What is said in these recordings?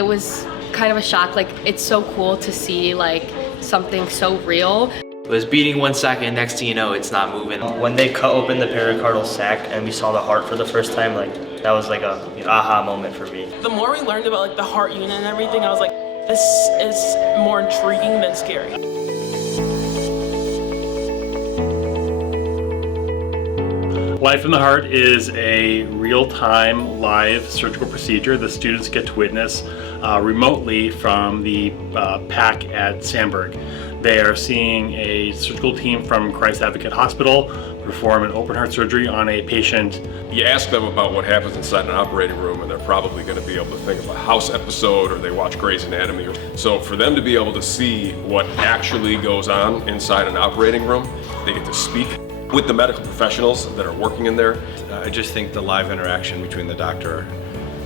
it was kind of a shock. Like, it's so cool to see like something so real. It was beating 1 second, next thing you know, it's not moving. When they cut open the pericardial sac and we saw the heart for the first time, like that was like a aha moment for me. The more we learned about like the heart unit and everything, I was like, this is more intriguing than scary. Life in the Heart is a real-time live surgical procedure the students get to witness remotely from the PAC at Sandburg. They are seeing a surgical team from Christ Advocate Hospital perform an open heart surgery on a patient. You ask them about what happens inside an operating room and they're probably going to be able to think of a House episode or they watch Grey's Anatomy. So for them to be able to see what actually goes on inside an operating room, they get to speak with the medical professionals that are working in there. I just think the live interaction between the doctor,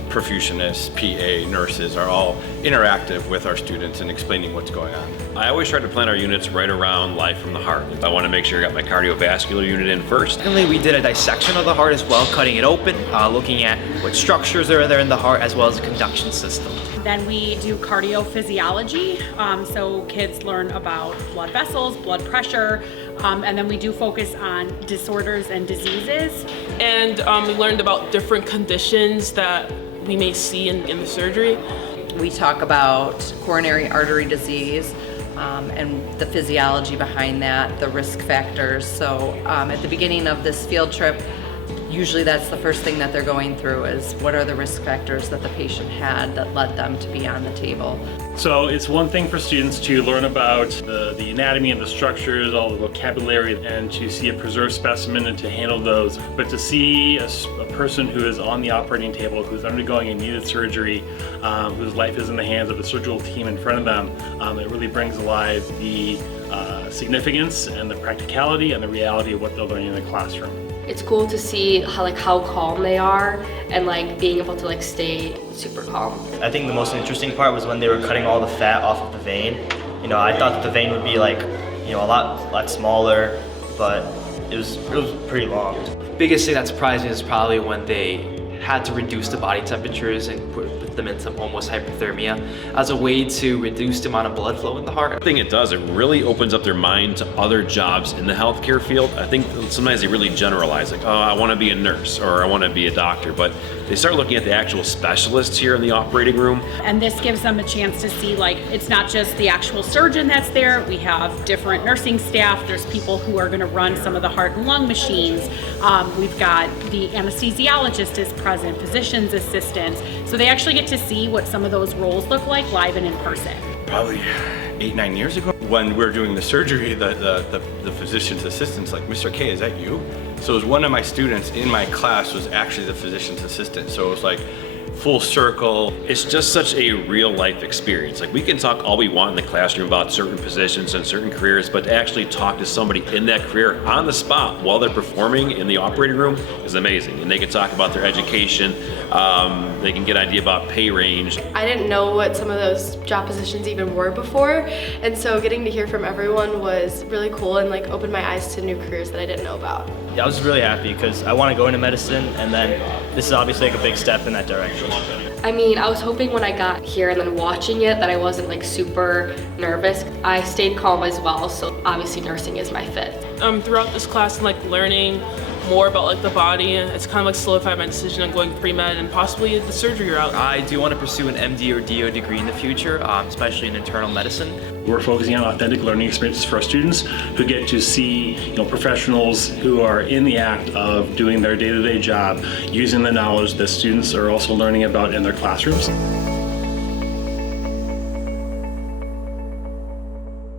perfusionists, PA, nurses are all interactive with our students and explaining what's going on. I always try to plan our units right around life from the heart. I want to make sure I got my cardiovascular unit in first. Secondly, we did a dissection of the heart as well, cutting it open, looking at what structures are there in the heart as well as the conduction system. Then we do cardiophysiology, so kids learn about blood vessels, blood pressure, and then we do focus on disorders and diseases. And we learned about different conditions that we may see in the surgery. We talk about coronary artery disease and the physiology behind that, the risk factors. So at the beginning of this field trip, usually that's the first thing that they're going through is what are the risk factors that the patient had that led them to be on the table. So it's one thing for students to learn about the anatomy and the structures, all the vocabulary, and to see a preserved specimen and to handle those. But to see a person who is on the operating table, who's undergoing a needed surgery, whose life is in the hands of a surgical team in front of them, it really brings alive the significance and the practicality and the reality of what they're learning in the classroom. It's cool to see how calm they are and like being able to like stay super calm. I think the most interesting part was when they were cutting all the fat off of the vein. I thought that the vein would be like, a lot smaller, but it was pretty long. Biggest thing that surprised me is probably when they had to reduce the body temperatures and put them into almost hypothermia as a way to reduce the amount of blood flow in the heart. I think it does. It really opens up their mind to other jobs in the healthcare field. I think sometimes they really generalize, like, oh, I want to be a nurse or I want to be a doctor, but they start looking at the actual specialists here in the operating room. And this gives them a chance to see like it's not just the actual surgeon that's there. We have different nursing staff. There's people who are going to run some of the heart and lung machines. We've got the anesthesiologist is present, physician's assistants. So they actually get to see what some of those roles look like live and in person. Probably 8-9 years ago, when we were doing the surgery, the physician's assistant's like, Mr. K, is that you? So it was one of my students in my class was actually the physician's assistant. So it was like full circle. It's just such a real life experience. Like, we can talk all we want in the classroom about certain positions and certain careers, but to actually talk to somebody in that career on the spot while they're performing in the operating room is amazing. And they can talk about their education. They can get an idea about pay range. I didn't know what some of those job positions even were before, and so getting to hear from everyone was really cool and like opened my eyes to new careers that I didn't know about. Yeah, I was really happy because I want to go into medicine, and then this is obviously like a big step in that direction. I mean, I was hoping when I got here and then watching it that I wasn't like super nervous. I stayed calm as well, so obviously nursing is my fit. Throughout this class and like learning more about like the body, it's kind of like solidified my decision on going pre-med and possibly the surgery route. I do want to pursue an MD or DO degree in the future, especially in internal medicine. We're focusing on authentic learning experiences for our students who get to see professionals who are in the act of doing their day-to-day job, using the knowledge that students are also learning about in their classrooms.